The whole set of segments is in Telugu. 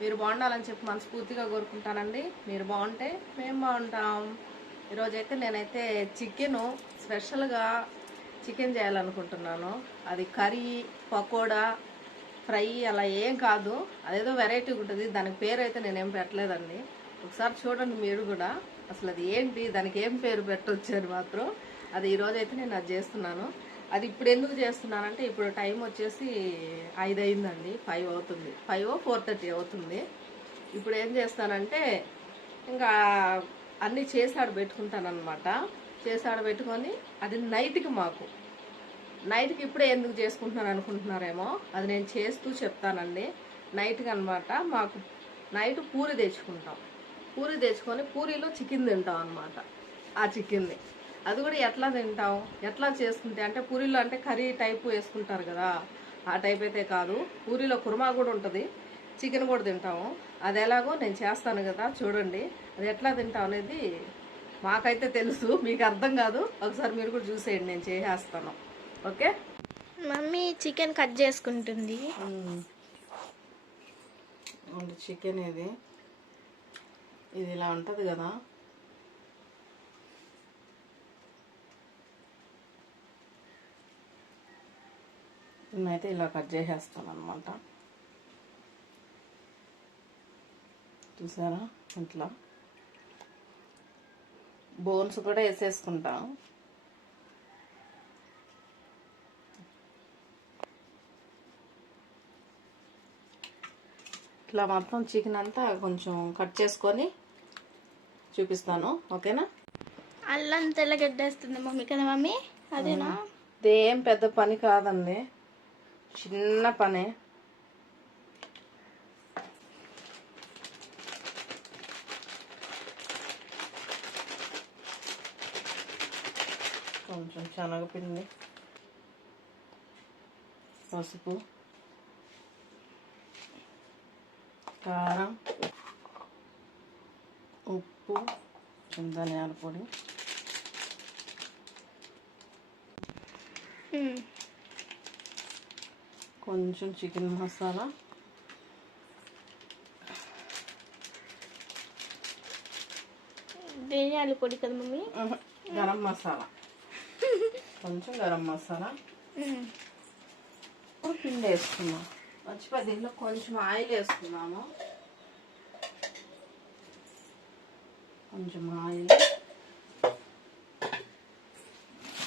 మీరు బాగుండాలని చెప్పి మనస్ఫూర్తిగా కోరుకుంటానండి. మీరు బాగుంటే మేము బాగుంటాం. ఈరోజైతే నేనైతే చికెన్ స్పెషల్గా చికెన్ చేయాలనుకుంటున్నాను. అది కర్రీ పకోడా ఫ్రై అలా ఏం కాదు. అదేదో వెరైటీ ఉంటుంది దానికి పేరు అయితే నేనేం పెట్టలేదండి. ఒకసారి చూడండి మీరు కూడా. అసలు అది ఏంటి? దానికి ఏం పేరు పెట్టొచ్చారు మాత్రం. అది ఈరోజైతే నేను అది చేస్తున్నాను. అది ఇప్పుడు ఎందుకు చేస్తున్నానంటే ఇప్పుడు టైం వచ్చేసి ఐదు అయిందండి ఫైవ్ అవుతుంది. ఫైవ్ ఫోర్ థర్టీ అవుతుంది. ఇప్పుడు ఏం చేస్తానంటే ఇంకా అన్నీ చేసాడు పెట్టుకుంటానమాట చేసాడు పెట్టుకొని అది నైట్కి మాకు. నైట్కి ఇప్పుడే ఎందుకు చేసుకుంటున్నాను అనుకుంటున్నారేమో అది నేను చేస్తూ చెప్తానండి. నైట్కి అనమాట మాకు నైట్ పూరి తెచ్చుకుంటాం. పూరి తెచ్చుకొని పూరీలో చికెన్ తింటాం అనమాట ఆ చికెన్ని. అది కూడా ఎట్లా తింటాం? ఎట్లా చేసుకుంటే? అంటే పూరీలో అంటే కర్రీ టైప్ వేసుకుంటారు కదా. ఆ టైప్ అయితే కాదు. పూరీలో కుర్మా కూడా ఉంటుంది. చికెన్ కూడా తింటాము. అది ఎలాగో నేను చేస్తాను కదా చూడండి. అది ఎట్లా తింటాం అనేది మాకైతే తెలుసు. మీకు అర్థం కాదు. ఒకసారి మీరు కూడా చూసేయండి. నేను చేసేస్తాను. ఓకే? మమ్మీ చికెన్ కట్ చేసుకుంటుంది. చికెన్ ఇది. ఇది ఇలా ఉంటుంది కదా. నేనైతే ఇలా కట్ చేసేస్తాను అనమాట చూసారా? ఇట్లా. బోన్స్ కూడా వేసేసుకుంటాం. ఇట్లా మొత్తం చికెన్ అంతా కొంచెం కట్ చేసుకొని చూపిస్తాను. ఓకేనా? అల్లం తెల్లగడ్డేస్తుంది మమ్మీ కదా మమ్మీ? అదేనా? ఇదేం పెద్ద పని కాదండి. చిన్న పనే. కొంచెం శనగపిండి పసుపు కారం ఉప్పు చిన్న ధనియాల పొడి. కొంచెం చికెన్ మసాలా ధనియాల పొడి కదా మమ్మీ ఉహు, గరం మసాలా కొంచెం గరం మసాలా మ్మ్. ఇప్పుడు పిండి వేసుకున్నాం మర్చిపోయి దీంట్లో కొంచెం ఆయిల్ వేసుకున్నాము కొంచెం ఆయిల్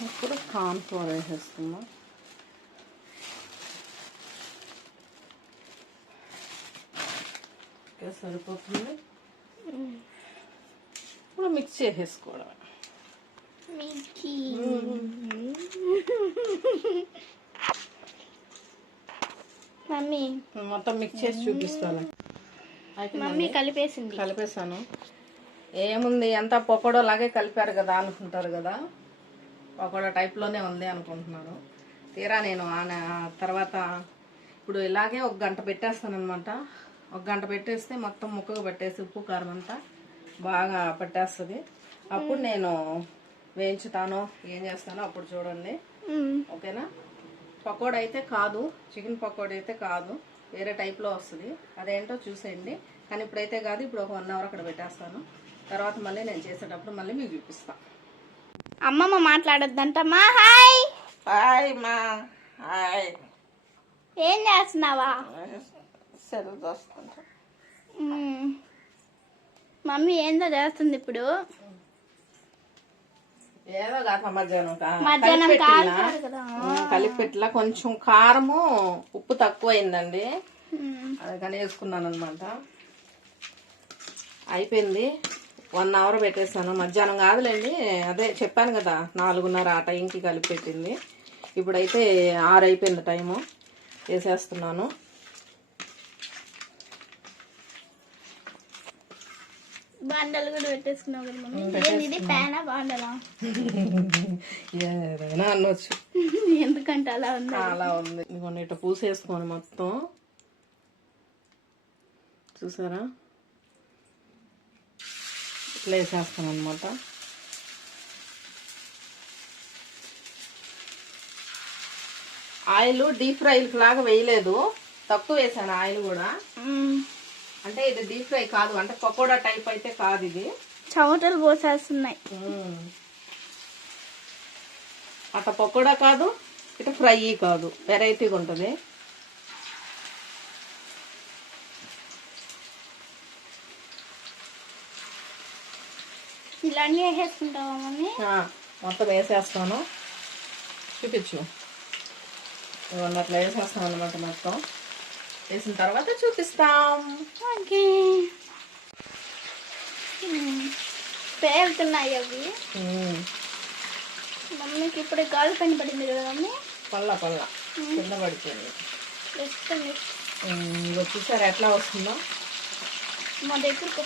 ఇప్పుడు కార్న్ ఫ్లోర్ వేసేస్తున్నాం ఓకే సరిపోతుంది. ఇప్పుడు మిక్స్ చేసేసుకోవడం మమ్మీ. మొత్తం మిక్స్ చేసి చూపిస్తాను. మమ్మీ కలిపేసింది. కలిపేసాను ఏముంది అంతా పకోడో లాగే కలిపారు కదా అనుకుంటారు కదా. పకోడా టైప్లోనే ఉంది అనుకుంటున్నారు తీరా నేను తర్వాత ఇప్పుడు ఇలాగే ఒక గంట పెట్టేస్తాను అనమాట ఒక గంట పెట్టేస్తే మొత్తం ముక్కకు పెట్టేసి ఉప్పు కారం అంతా బాగా పట్టేస్తుంది. అప్పుడు నేను వేయించుతాను. ఏం చేస్తానో అప్పుడు చూడండి. ఓకేనా? పకోడా అయితే కాదు. చికెన్ పకోడా అయితే కాదు. వేరే టైప్లో వస్తుంది. అదేంటో చూసేయండి. కానీ ఇప్పుడైతే కాదు. ఇప్పుడు ఒక వన్ అవర్ అక్కడ పెట్టేస్తాను. తర్వాత మళ్ళీ నేను చేసేటప్పుడు మళ్ళీ మీకు చూపిస్తాను అమ్మమ్మ మాట్లాడొద్దంటమ్మా. హాయ్. హాయ్ మా. హాయ్. ఏం చేస్తున్నావా? సెలవు దోసుకుంటా మ్మ్. మమ్మీ ఏందో చేస్తుంది ఇప్పుడు? ఏదో కాక మధ్యాహ్నం కొంచెం కారము ఉప్పు తక్కువ అయిందండి. అందుకని వేసుకున్నాను అనమాట అయిపోయింది. వన్ అవర్ పెట్టేస్తాను మధ్యాహ్నం కాదులేండి. అదే చెప్పాను కదా నాలుగున్నర ఆ టైంకి కలిపి పెట్టింది. ఇప్పుడైతే ఆరు అయిపోయింది టైము. వేసేస్తున్నాను. బండలు కూడా పెట్టేసుకున్నావు కదా మమ్మీ? ఏంది ఇది? ప్యానా బండలా? ఏదైనా అనొచ్చు. ఎందుకంటే అలా ఉంది? అలా ఉంది. ఇదిగోండి ఇట్లా పూసేసుకోని మొత్తం. చూసారా? ఇట్లా వేసేస్తాను అనమాట ఆయిల్ డీప్ ఫ్రై లాగా వేయలేదు. తక్కువ వేసాను ఆయిల్ కూడా. అంటే ఇది డీప్ ఫ్రై కాదు. అంటే పకోడా టైప్ అయితే కాదు ఇది. చెమటలు పోసేస్తున్నాయి. అట్ట పకోడా కాదు ఇటు ఫ్రై కాదు. వెరైటీగా ఉంటుంది. ఇలాంటివి వేసేసుకుంటావా మొత్తం వేసేస్తాను. చూపించు. ఇవన్నీ అట్లా వేసేస్తాం అనమాట మొత్తం. వేసిన తర్వాత చూపిస్తాం. ఓకే. పేలుతున్నాయి అవి. మ్మ్. మమ్మీకి ఇప్పుడు గాలి పని పడింది కదా మమ్మీ? పల్ల పల్ల. కింద పడిపోయింది. ప్రస్తుతం మ్మ్. ఇగో చూసారు ఎట్లా వస్తుందో? మా దగ్గరకు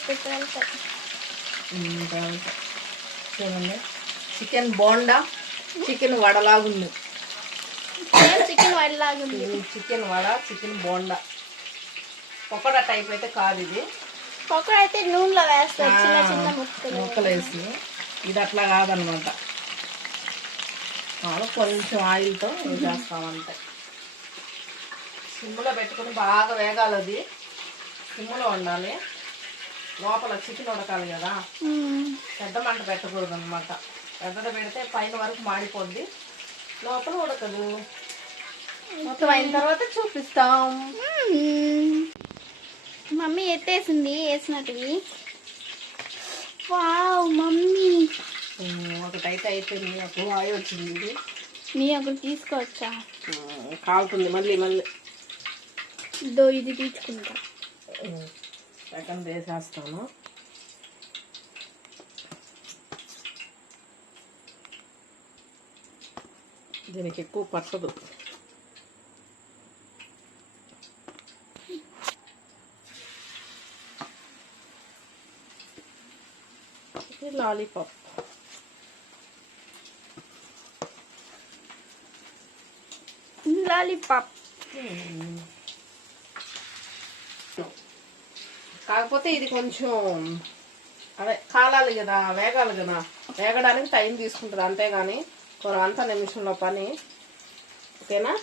చూడండి. చికెన్ బోండా చికెన్ వడలాగుంది. Chicken వాడిలాగుంది. Chicken vada chicken bonda. Pakoda type అయితే కాదు ఇది. పకోడా అయితే నూనెలో వేస్తారు చిన్న చిన్న ముక్కలు. ముక్కలు వేసి. ఇది అట్లా కాదనమాట. కొంచెం ఆయిల్తో వేసేస్తామంటే సిమ్లో పెట్టుకుని బాగా వేగాలి అది. సిమ్లో ఉండాలి. లోపల చికెన్ ఉడకాలి కదా. పెద్ద మంట పెట్టకూడదు అనమాట పెద్దది పెడితే పైన వరకు మాడిపోద్ది. లోపల ఉడకదు. మొత్తం అయిన తర్వాత చూపిస్తాం. మమ్మీ ఎత్తేసింది వేసినట్టువి. Wow mummy. ఒకటైతే అయిపోయింది ఒక వాయి వచ్చింది ఇది. మీ ఒకటి తీసుకోవచ్చా? కాలుతుంది మళ్ళీ మళ్ళీ. దో ఇది తీసుకుంటా సెకండ్ వేసేస్తాను. దీనికి ఎక్కువ పట్టదు ఇది లాలీపాప్ లాలీపాప్ కాకపోతే ఇది కొంచెం అదే కాలాలి కదా వేగాలి కదా. వేగడానికి టైం తీసుకుంటుంది అంతేగాని కొన్ని అంత నిమిషంలో పని. ఓకేనా?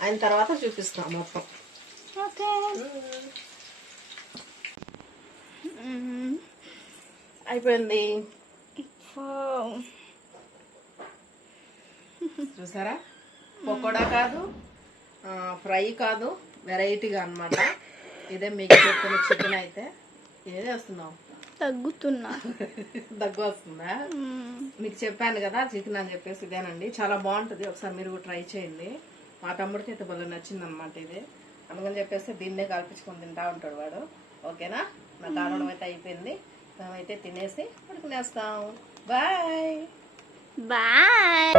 అయిన తర్వాత చూపిస్తాం మొత్తం. ఓకే. అయిపోయింది. చూసారా? పకోడా కాదు ఫ్రై కాదు వెరైటీగా అన్నమాట. ఇదే మీకు చెప్పిన చికెన్ అయితే. ఏది వస్తున్నావు తగ్గుతున్నా. దగ్గు వస్తుందా. మీకు చెప్పాను కదా చికెన్ అని చెప్పేసి ఇదేనండి. చాలా బాగుంటుంది. ఒకసారి మీరు ట్రై చేయండి. మా తమ్ముడికి అయితే భలే నచ్చింది అనమాట ఇది. అందుకని చెప్పేసి దీన్నే కల్పించుకొని తింటా ఉంటాడు వాడు. ఓకేనా? నా కారణం అయితే అయిపోయింది. మేమైతే తినేసి పడుకునేస్తాం. బాయ్. బాయ్.